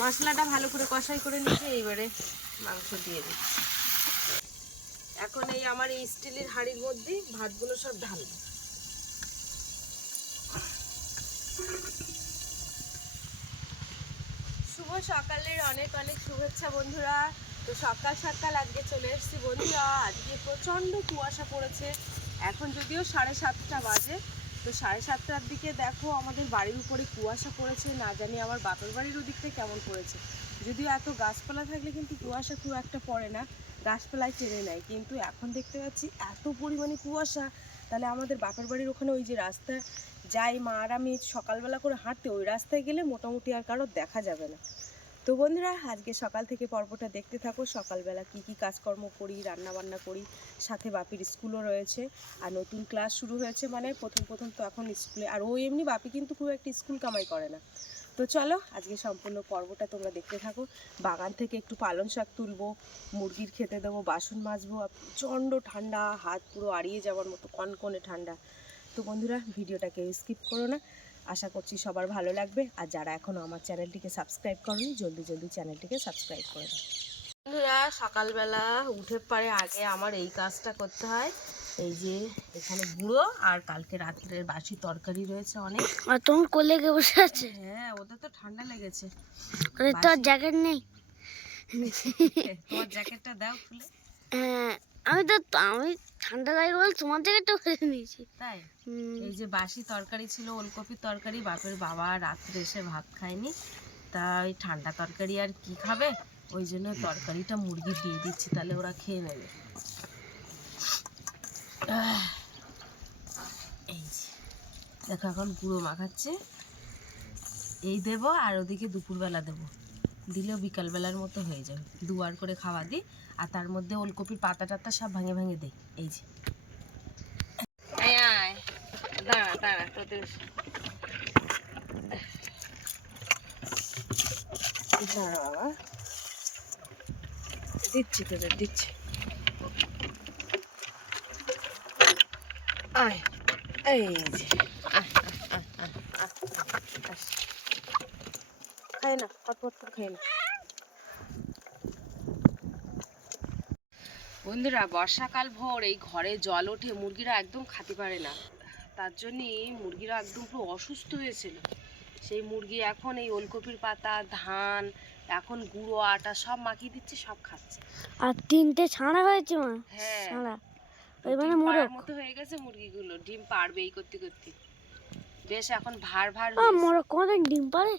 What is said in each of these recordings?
মশলাটা ভালো করে কষাই করে নিয়ে এইবারে মাংস দিয়ে দিই। এখন এই আমার এই স্টিলের হাঁড়ির মধ্যে ভাতগুলো সব ঢালবো। শুভ সকালের অনেক অনেক শুভেচ্ছা বন্ধুরা। তো সকাল সকাল আজকে চলে এসেছি বন্ধুরা। আজকে প্রচণ্ড কুয়াশা পড়েছে। এখন যদিও 7:30 বাজে, তো 7:30টার দিকে দেখো আমাদের বাড়ির উপরে কুয়াশা পড়েছে। না জানি আমার বাপের বাড়ির ওদিকটা কেমন পড়েছে। যদিও এত গাছপালা থাকলে কিন্তু কুয়াশা খুব একটা পড়ে না, গাছপালায় চেনে নেয়। কিন্তু এখন দেখতে পাচ্ছি এত পরিমাণে কুয়াশা। তাহলে আমাদের বাপের বাড়ির ওখানে ওই যে রাস্তা যাই মা আর আমি সকালবেলা করে হাঁটতে, ওই রাস্তায় গেলে মোটামুটি আর কারোর দেখা যাবে না। তো বন্ধুরা আজকে সকাল থেকে পর্বটা দেখতে থাকো। সকালবেলা কি কি কাজকর্ম করি, রান্না বান্না করি, সাথে বাপির স্কুলও রয়েছে। আর নতুন ক্লাস শুরু হয়েছে, মানে প্রথম তো এখন স্কুলে। আর ও এমনি বাপি কিন্তু খুব একটা স্কুল কামাই করে না। তো চলো আজকে সম্পূর্ণ পর্বটা তোমরা দেখতে থাকো। বাগান থেকে একটু পালং শাক তুলবো, মুরগির খেতে দেবো, বাসন মাজবো। প্রচণ্ড ঠান্ডা, হাত পুরো আড়িয়ে যাওয়ার মতো কনকনে ঠান্ডা। তো বন্ধুরা ভিডিওটাকে স্কিপ করো না, আশা করছি সবার ভালো লাগবে। আর যারা এখনও আমার চ্যানেলটিকে সাবস্ক্রাইব করনি জলদি জলদি চ্যানেলটিকে সাবস্ক্রাইব করে দাও। বন্ধুরা সকালবেলা উঠে পরে আগে আমার এই কাজটা করতে হয়। এই যে এখানে গুঁড়ো আর কালকে রাত্রের বাসি তরকারি রয়েছে অনেক। আর তোমার কোলে কে বসে আছে? হ্যাঁ, ওদের তো ঠান্ডা লেগেছে। তোর জ্যাকেট নেই? তোমার জ্যাকেটটা দাও খুলে। হ্যাঁ, আমি ঠান্ডা লাগে বলে তোমার জ্যাকেটটা খুলে নিয়েছি। তাই এই যে বাসি তরকারি ছিল, ওলকপির তরকারি। বাপের বাবা রাত্রে এসে ভাত খায়নি, তাই ঠান্ডা তরকারি আর কি খাবে, ওই জন্য তরকারিটা মুরগি দিয়ে দিচ্ছি, তাহলে ওরা খেয়ে নেবে। এই যে দেখো এখন গুঁড়ো মাখাচ্ছে, এই দেবো আর ওদিকে দুপুরবেলা দেবো, দিলেও বিকালবেলার মতো হয়ে যাবে। দুবার করে খাওয়া দিই। আর তার মধ্যে ওলকপির পাতা টাতা সব ভেঙে ভেঙে দিই। এই যে দাঁড়া দাঁড়া তোদের দাঁড়া বাবা, দিচ্ছি তোদের দিচ্ছি। আয় এই যে খাই না, পটপট করে খাই না। বন্ধুরা বর্ষাকাল ভোর এই ঘরে জল ওঠে, মুরগিরা একদম খেতে পারে না। তার জন্যই মুরগিরা একদম পুরো অসুস্থ হয়েছিল। সেই মুরগি এখন এই ওলকপির পাতা, ধান, এখন গুঁড়ো আটা সব মাখিয়ে দিচ্ছে, সব খাচ্ছে। আর 3টে ছানা হয়েছে মা। হ্যাঁ, ছানা ওই মানে মোরগ মতো হয়ে গেছে মুরগিগুলো, ডিম পারবে এই করতে করতে। বেশ এখন ভার ভার মোরগ কোনদিন ডিম পারে?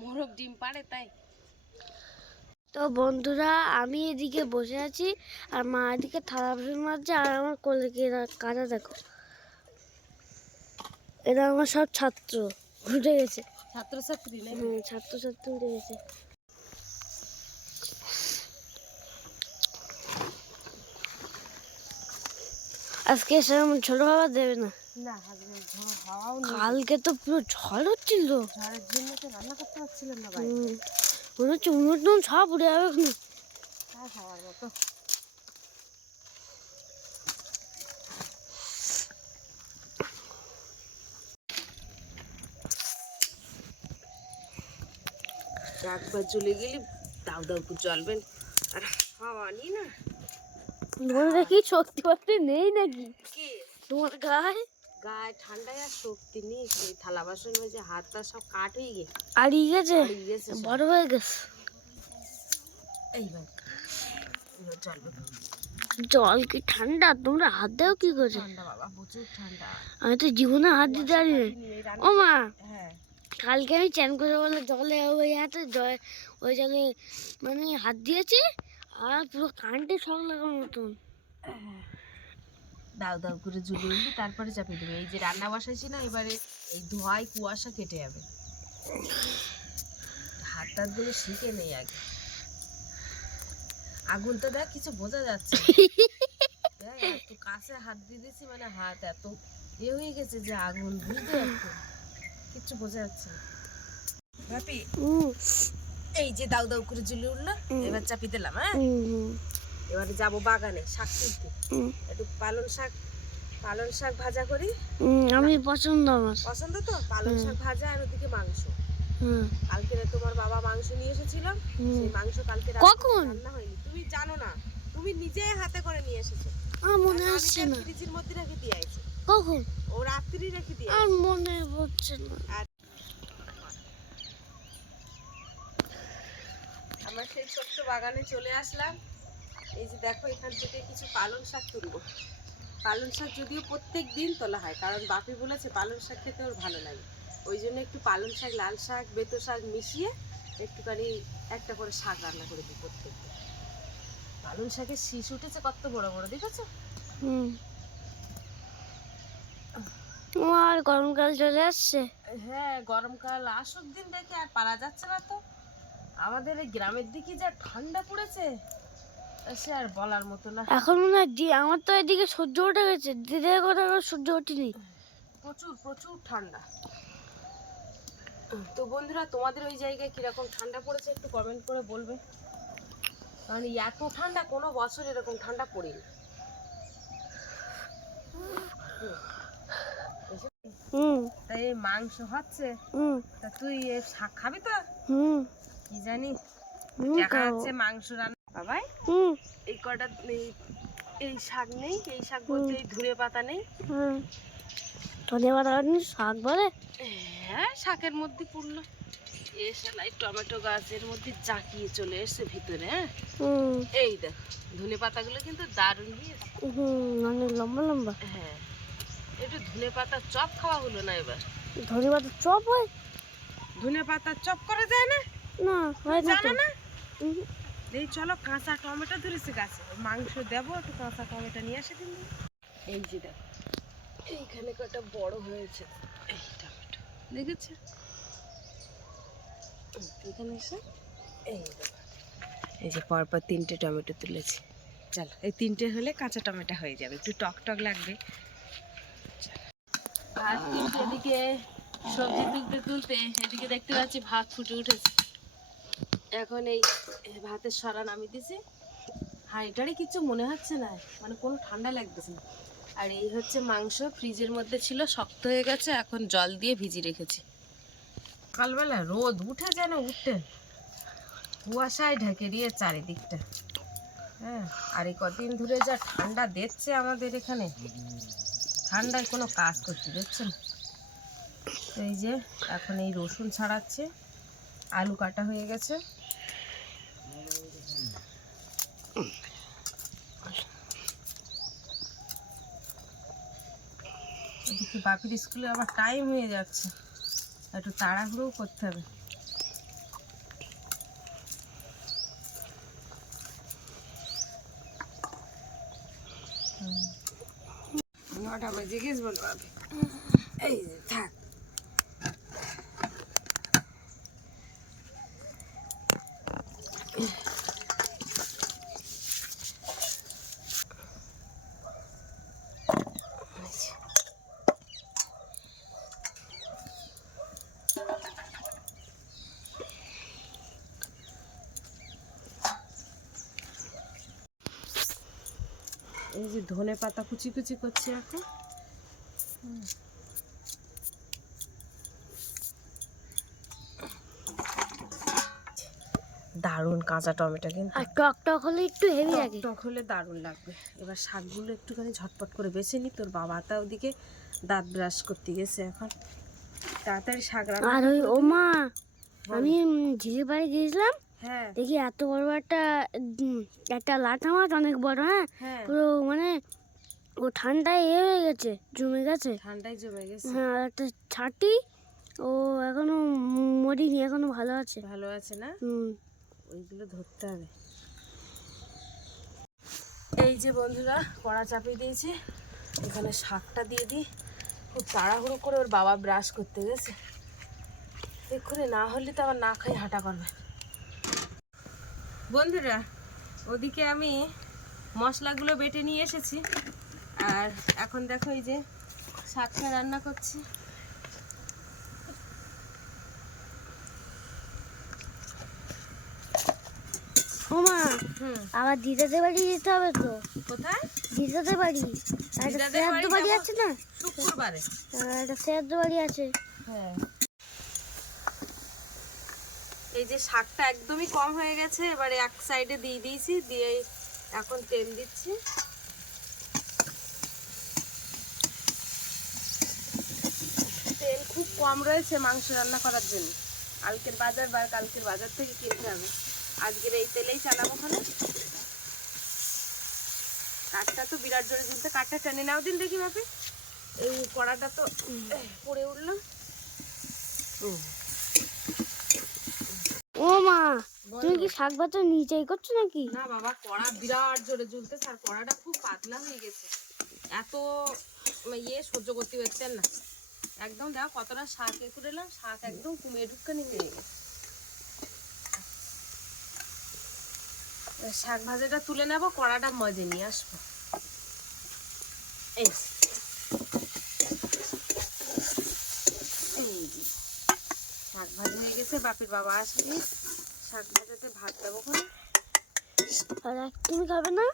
মোরগ ডিম পারে তাই। তো বন্ধুরা আমি এদিকে বসে আছি আর মা এদিকে থালা বাসন মাজছে। আর আমার কোলে কাদা দেখো, এরা আমার সব ছাত্র উঠে গেছে। ছাত্রছাত্রী না? ছাত্রছাত্রী উঠে গেছে। আজকে সেরকম ছোট বাবা দেবে না। না, কালকে তো পুরো ঝড় হচ্ছিল, ঝড়ের জন্য তো রান্না করতে পারছিলাম না ভাই। মনে হচ্ছে উনুন সব উড়ে যাবে এখন। খাওয়ার মতো একবার চলে গেলে দাউ দাউ করে জ্বলবেন। আর হাওয়া নি না, তোমার দেখি শক্তি পাক্তি নেই নাকি কি তোমার গায়ে? গায়ে ঠান্ডায় আর শক্তি নেই। সেই থালা বাসন হয়েছে, হাতটা সব কাঠ হয়ে গেছে, আড়িয়ে গেছে, সব। বড় হয়ে গেছে। এইবার চলবে। জল কি ঠান্ডা? তোমরা হাত দাও কি করছো? ঠান্ডা বাবা, প্রচুর ঠান্ডা। আমি তো জীবনে হাত দিতে পারি না। ও মা, হ্যাঁ কালকে আমি চ্যান করে বলে জলে ওই হাতে ওই জলে মানে হাত দিয়েছি আর পুরো কানটে শক লাগার মতন। দাউ দাউ করে জ্বলে উঠবি, তারপরে চাপিয়ে দেবে। এই যে রান্না বসাইছি না, এবারে এই ধোঁয়ায় কুয়াশা কেটে যাবে। হাত টাত ধরে শিখে নেই আগে। আগুনটা দেখ, কিছু বোঝা যাচ্ছে দেখ, এত কাছে হাত দিয়ে দিয়েছি, মানে হাত এত হয়ে গেছে যে আগুন, বুঝতে পারছো? কিচ্ছু বোঝা যাচ্ছে না। ভাবি এই যে দাউ দাউ করে জ্বলে উঠলো, এবার চাপিয়ে দিলাম। হ্যাঁ, এবারে যাবো বাগানে শাক তুলতে। একটু পালং শাক ভাজা করি। আমি পছন্দ, আমার পছন্দ তো পালং শাক ভাজা, আর ওদিকে মাংস। হুম। কালকে তোমার বাবা মাংস নিয়ে এসেছিল, হুম। সেই মাংস কালকে কখন? রান্না হয়নি, তুমি জানো না, তুমি নিজে হাতে করে নিয়ে এসেছো। আমার মনে আর আমি আসছে তার না। ফ্রিজের মধ্যে রেখে দিয়ে আইছি, কখন? ও রাত্রি রেখে দিয়ে আর আইছে। মনে পড়ছে না। আর আমরা সেই ছোট্ট বাগানে চলে আসলাম। এই যে দেখো, এখান থেকে কিছু পালং শাক তুলবো। পালং শাক যদিও প্রত্যেক দিন তোলা হয়, কারণ বাপি বলেছে পালং শাক খেতে ওর ভালো লাগে, ওই জন্য একটু পালং শাক, লাল শাক, বেতো শাক মিশিয়ে একটুখানি একটা করে শাক রান্না করে দিই প্রত্যেক দিন। পালং শাকের শীষ উঠেছে কত বড় বড়, দেখেছো? হুম। আর গরমকাল চলে আসছে। হ্যাঁ, গরমকাল আসুক দিন দেখে, আর পারা যাচ্ছে না তো। আমাদের এই গ্রামের দিকে যা ঠান্ডা পড়েছে, সে আর বলার মতো না। এখন মনে হয় আমার তো এদিকে সূর্য উঠে গেছে, দিদির কথা সূর্য ওঠেনি। প্রচুর প্রচুর ঠান্ডা। তো বন্ধুরা, তোমাদের ওই জায়গায় কিরকম ঠান্ডা পড়েছে একটু কমেন্ট করে বলবে, কারণ এত ঠান্ডা কোনো বছর এরকম ঠান্ডা পড়েনি। হুম। তাই এই মাংস হচ্ছে, হুম। তা তুই এই শাক খাবি তো? হুম। কি জানি হুম, দেখা খাবো। যাচ্ছে মাংস রান্না। বাবাই, হুম। এই কটা এই শাক নেই, এই শাক বলতে এই ধুরে পাতা নেই। হুম। ধন্যবাদ। শাক বলে? হ্যাঁ, শাকের মধ্যে পড়লো। এ শালাই টমেটো গাছের মধ্যে জাঁকিয়ে চলে এসছে ভিতরে। হ্যাঁ, হুম। এই দেখ, ধনে পাতাগুলো কিন্তু দারুণ দিয়েছে। হুম, অনেক লম্বা লম্বা। হ্যাঁ, একটু ধনে পাতার চপ খাওয়া হলো না এবার। ধন্যবাদ। চপ হয়? ধনে পাতার চপ করা যায় না? না, হয় না তো। জানো না? এই চলো, কাঁচা টমেটো ধরেছে গাছে, মাংস দেবো, একটু কাঁচা টমেটো নিয়ে আসে দিন। এই যে দেখো, এইখানে কটা বড় হয়েছে এই টমেটো, দেখেছো? এখানে এসে এই দেখো, এই যে পরপর 3টে টমেটো তুলেছি। চলো, এই 3টে হলে কাঁচা টমেটো হয়ে যাবে, একটু টক টক লাগবে। ভাত তুলতে, এদিকে সবজি তুলতে তুলতে এদিকে দেখতে পাচ্ছি ভাত ফুটে উঠেছে। এখন এই ভাতের সরা নামিয়ে দিছি। হাঁড়িটারে কিছু মনে হচ্ছে না, মানে কোনো ঠান্ডা লাগতেছে না। আর এই হচ্ছে মাংস, ফ্রিজের মধ্যে ছিল, শক্ত হয়ে গেছে, এখন জল দিয়ে ভিজিয়ে রেখেছি। সকালবেলা রোদ উঠে যেন উঠে, কুয়াশায় ঢেকে দিয়ে চারিদিকটা। হ্যাঁ, আর এই কদিন ধরে যা ঠান্ডা দিচ্ছে আমাদের এখানে, ঠান্ডায় কোনো কাজ করতে দিচ্ছে না। এই যে এখন এই রসুন ছাড়াচ্ছে, আলু কাটা হয়ে গেছে। এদিকে বাপির স্কুলে আবার টাইম হয়ে যাচ্ছে, একটু তাড়াহুড়োও করতে হবে। 9টা বেজে গেছে বল বাপি। এই যে থাক, এই যে ধনে পাতা কুচি কুচি করছি এখন। দারুণ কাঁচা টমেটো, কিন্তু আর টক টক হলে একটু হেভি লাগে। টক হলে দারুণ লাগবে। এবার শাকগুলো একটুখানি ঝটপট করে বেছে নি, তোর বাবা তা ওদিকে দাঁত ব্রাশ করতে গেছে, এখন তাড়াতাড়ি শাক রান্না। আর ওই ও মা, আমি ঝিলির বাড়ি গিয়েছিলাম, হ্যাঁ দেখি এত বড় একটা লাঠা মাছ, অনেক বড়। হ্যাঁ, হ্যাঁ, পুরো মানে ও ঠান্ডায় হয়ে গেছে, জমে গেছে। ঠান্ডায় জমে গেছে। হ্যাঁ, আর একটা ছাটি, ও এখনো মরিনি, এখনো ভালো আছে। ভালো আছে না? হুম। ওইগুলো ধরতে হবে। এই যে বন্ধুরা, কড়া চাপিয়ে দিয়েছি, এখানে শাকটা দিয়ে দিই। খুব তাড়াহুড়ো করে ওর বাবা ব্রাশ করতে গেছে, এক্ষুনি না হলে তো আবার না খাই হাঁটা করবে। বন্ধুরা, ওদিকে আমি মশলাগুলো বেটে নিয়ে এসেছি, আর এখন দেখো এই যে শাকটা রান্না করছি। ও মা, আবার দিদাদের বাড়ি যেতে হবে তো। কোথায়? দিদাদের বাড়ি। আর একটা দিদাদের শ্রাদ্ধ বাড়ি যাবো আছে না? শুক্রবারে। একটা শ্রাদ্ধ বাড়ি আছে। হ্যাঁ, এই যে শাকটা একদমই কম হয়ে গেছে, এবারে এক সাইডে দিয়ে দিয়েছি, দিয়ে এখন তেল দিচ্ছি। তেল খুব কম রয়েছে মাংস রান্না করার জন্য। কালকের বাজার থেকে কিনতে হবে, আজকের এই তেলেই চালাবো ওখানে। কাঠটা তো বিরাট জোরে জ্বলতে, কাঠটা টেনে নাও দিন দেখি বাপি। এই কড়াটা তো পড়ে উঠলো। ও মা, তুমি কি শাক ভাজা নিচেই করছো নাকি? না বাবা, কড়া বিরাট জোরে জ্বলতেছে আর কড়াটা খুব পাতলা হয়ে গেছে, এত সহ্য করতে পারছেন না একদম। দেখো কতটা শাক এ করে এলাম, শাক একদম কুমিয়ে ঢুকানি হয়ে গেছে। শাক ভাজাটা তুলে নেবো, কড়াটা মজে নিয়ে আসবো। এই শাক ভাজা হয়ে গেছে, বাপির বাবা আসলে শাক ভাজাতে ভাত দেবো ওখানে। আর তুমি খাবে না?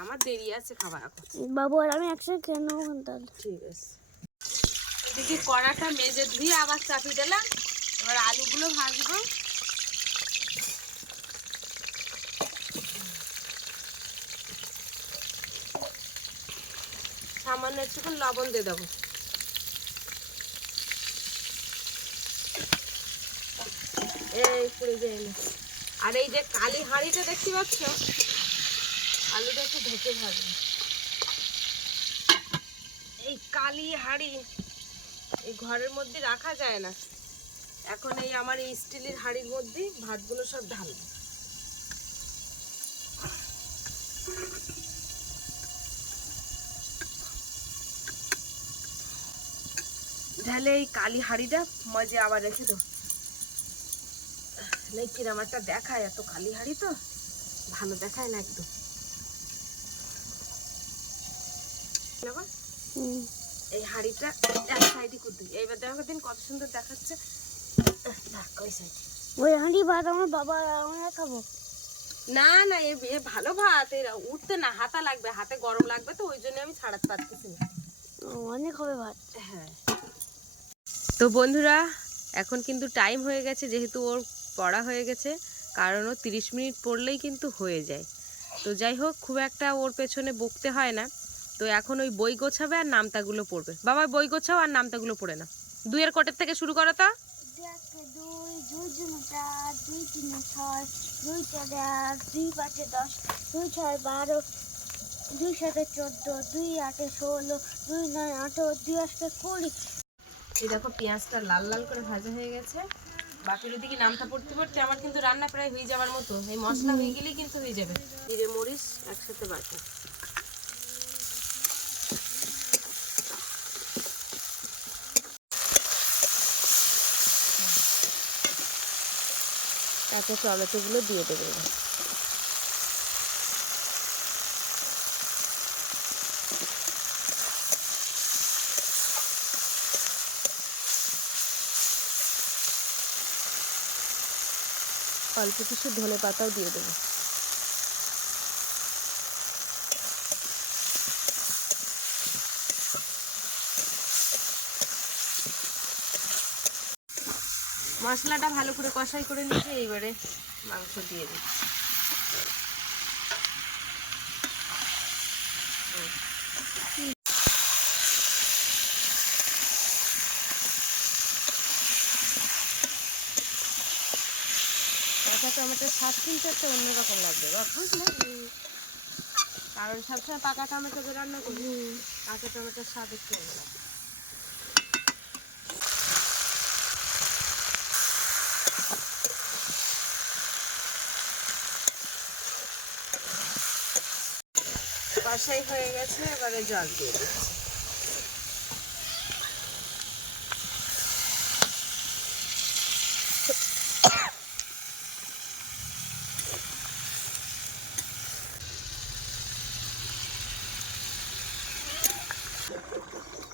আমার দেরি আছে খাবার এখন। বাবু আর আমি একসাথে খেয়ে নেবো তাহলে। ঠিক আছে। এদিকে কড়াটা মেজে ধুয়ে আবার চাপি দিলাম, এবার আলুগুলো ভাজবো। সামান্য একটুখানি লবণ দিয়ে দেবো। এই পুড়ে যায় না। আর এই যে কালি হাঁড়িটা দেখতে পাচ্ছ, আলুটা একটু ঢেকে ভাজবো। এই কালি হাঁড়ি এই ঘরের মধ্যে রাখা যায় না, এখন এই আমার এই স্টিলের হাঁড়ির মধ্যে ভাতগুলো সব ঢালবো। ঢালে এই কালি হাঁড়িটা মজে আবার রেখে দেবো। কিরম একটা দেখায়, এত কালি হাঁড়ি তো ভালো দেখায় না একদম। এই হাঁড়িটা এক সাইডে করতে, এইবার দেখো দিন কত সুন্দর দেখাচ্ছে। ওই হাঁড়ি ভাত আমার বাবা আর আমরা খাবো। না না, এ ভালো ভাত, এরা উঠতে না হাতা লাগবে, হাতে গরম লাগবে, তো ওই জন্য আমি ছাড়াতে পারতেছি না। অনেক হবে ভাত। হ্যাঁ। তো বন্ধুরা, এখন কিন্তু টাইম হয়ে গেছে, যেহেতু ওর পড়া হয়ে গেছে, কারণ ও 30 মিনিট পড়লেই কিন্তু হয়ে যায়। তো যাই হোক, খুব একটা ওর পেছনে বকতে হয় না। তো এখন ওই বই গোছাবে আর নামতাগুলো পড়বে। বাবা বই গোছাও আর নামতাগুলো পড়ে না। 2 এর কোটের থেকে শুরু করো তো। 2 2 2 4 2 3 6 2 4 8 2 5 10 2 6 12 2 7 14 2 8 16 2 9 18 2 8 20। এই দেখো পেঁয়াজটা লাল লাল করে ভাজা হয়ে গেছে। বাকির ওদিকে নামতা পড়তে পড়তে আমার কিন্তু রান্না প্রায় হয়ে যাওয়ার মতো। এই মশলা হয়ে গেলেই কিন্তু হয়ে যাবে। জিরে মরিচ একসাথে বাটা। তারপর টমেটোগুলো দিয়ে দেবে। অল্প কিছু ধনে পাতাও দিয়ে দেবো। মশলাটা ভালো করে কষাই করে নিয়ে এইবারে মাংস দিয়ে দিচ্ছি। কাঁচা টমেটোর স্বাদ কিন্তু একটা অন্যরকম লাগবে, বুঝলে? কারণ সবসময় পাকা টমেটো দিয়ে রান্না করি, কাঁচা টমেটোর স্বাদ একটু অন্যরকম। কষাই হয়ে গেছে, এবারে জল দিয়ে দিচ্ছি।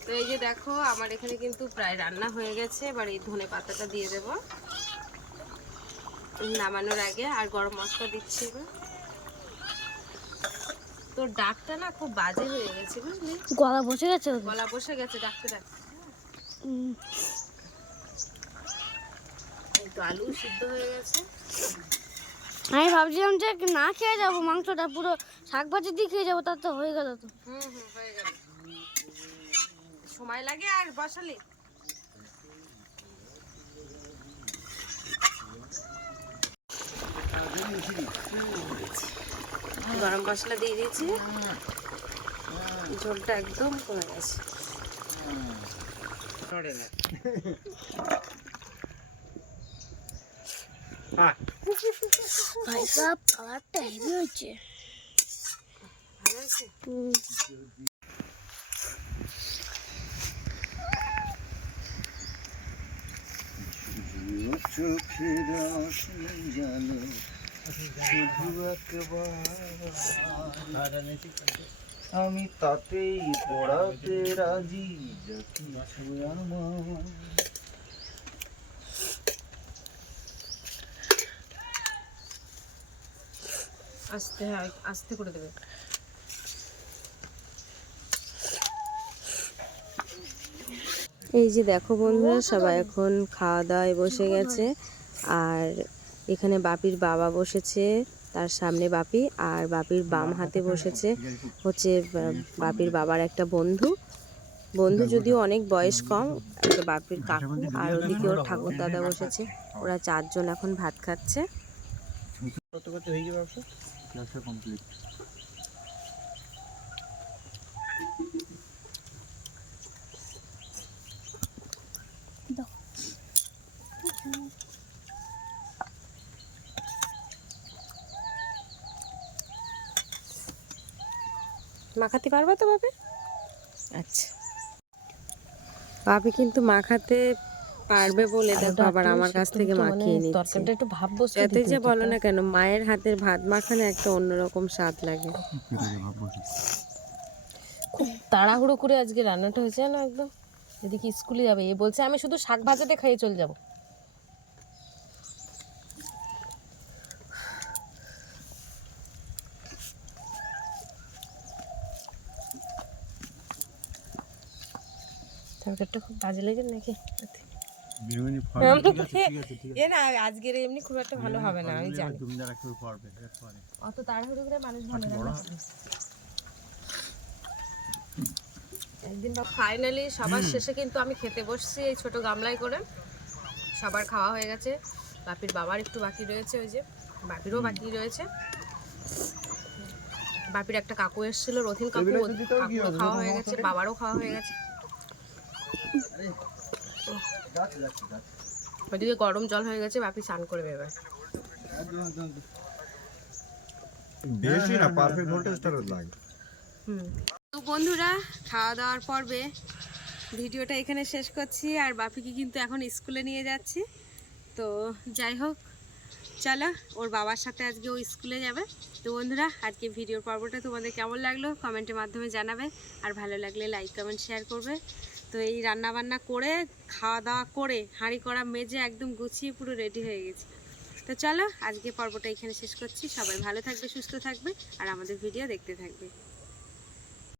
তো এই যে দেখো আমার এখানে কিন্তু প্রায় রান্না হয়ে গেছে। এবার এই ধনে পাতাটা দিয়ে দেব নামানোর আগে, আর গরম মশলা দিচ্ছি। এবার তোর ডাকটা না খুব বাজে হয়ে গেছে, বুঝলি? গলা বসে গেছে, গলা বসে গেছে ডাকতে ডাকতে। এই তো আলু সিদ্ধ হয়ে গেছে। আমি ভাবছিলাম যে না খেয়ে যাবো মাংসটা, পুরো শাক ভাজি দিয়ে খেয়ে যাবো, তার তো হয়ে গেল তো। হয়ে গেল। সময় লাগে আর বসালে। গরম মশলা দিয়ে দিয়েছি, ঝোলটা একদম কমে গেছে। ভাই সাহেব কালারটা হেভি হয়েছে। ভালো আছে? আমি তাতেই পড়াতে রাজি যখন আমার। আস্তে আস্তে করে দেবে। এই যে দেখো বন্ধুরা, সবাই এখন খাওয়া দাওয়ায় বসে গেছে। আর এখানে বাপির বাবা বসেছে, তার সামনে বাপি, আর বাপির বাম হাতে বসেছে হচ্ছে বাপির বাবার একটা বন্ধু। যদিও অনেক বয়স কম, একটা বাপির কাকু, আর ওদিকে ওর ঠাকুর দাদা বসেছে। ওরা 4 জন এখন ভাত খাচ্ছে। কত কত হয়ে যাবে ব্যবসা? ব্যবসা কমপ্লিট। মাখাতে পারবা তো বাপি? আচ্ছা, বাপি কিন্তু মাখাতে পারবে বলে দেখো আবার আমার কাছ থেকে মাখিয়ে নিচ্ছে। তরকারিটা একটু ভাব বসে যতই যে বলো না কেন, মায়ের হাতের ভাত মাখানো একটা অন্যরকম স্বাদ লাগে। খুব তাড়াহুড়ো করে আজকে রান্নাটা হয়েছে না, একদম এদিকে স্কুলে যাবে, এ বলছে আমি শুধু শাক ভাজাতে খাইয়ে চলে যাব। তরকারিটা খুব বাজে লেগে নাকি? এ না, আজকের এমনি খুব একটা ভালো হবে না, আমি জানি। অত তাড়াহুড়ো করে মানুষ ভালো রান্না করে। একদিন ফাইনালি সবার শেষে কিন্তু আমি খেতে বসছি এই ছোট গামলায় করে। সবার খাওয়া হয়ে গেছে, বাপির বাবার একটু বাকি রয়েছে, ওই যে বাপিরও বাকি রয়েছে। বাপির একটা কাকু এসেছিল, রথিন কাকু, কাকুরও খাওয়া হয়ে গেছে, বাবারও খাওয়া হয়ে গেছে। ওইদিকে গরম জল হয়ে গেছে, বাপি স্নান করে দেবে। বেশি না, পারফেক্ট ভোল্টেজটা লাগে। তো বন্ধুরা, খাওয়া দাওয়ার পর্বে ভিডিওটা এখানে শেষ করছি। আর বাপিকে কিন্তু এখন স্কুলে নিয়ে যাচ্ছি। তো যাই হোক, চলো, ওর বাবার সাথে আজকে ও স্কুলে যাবে। তো বন্ধুরা, আজকে ভিডিওর পর্বটা তোমাদের কেমন লাগলো কমেন্টের মাধ্যমে জানাবে। আর ভালো লাগলে লাইক কমেন্ট শেয়ার করবে। তো এই রান্না বান্না করে খাওয়া দাওয়া করে হাঁড়ি করা মেজে একদম গুছিয়ে পুরো রেডি হয়ে গেছি। তো চলো, আজকে পর্বটা এখানে শেষ করছি। সবাই ভালো থাকবে, সুস্থ থাকবে, আর আমাদের ভিডিও দেখতে থাকবে।